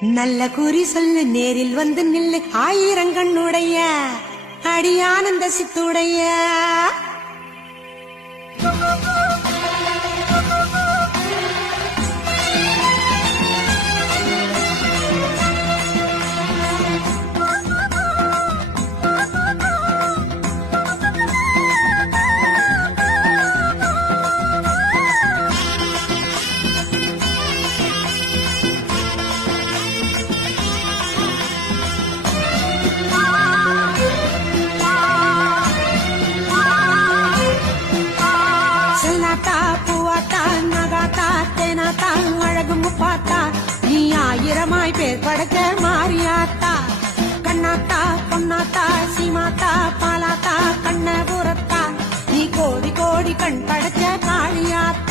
நல்ல குறி சொல்லு நேரில் வந்து நில்லு ஆயிரங்கண்ணுடைய அடியானந்த சித்துடைய பார்த்தா நீ ஆயிரமாய் பேர் படைச்ச மாரியாத்தா கண்ணாத்தா பொன்னாத்தா சீமாத்தா பாலாத்தா கண்ணபுரத்தா நீ கோடி கோடி கண் படைச்ச காளியாத்தா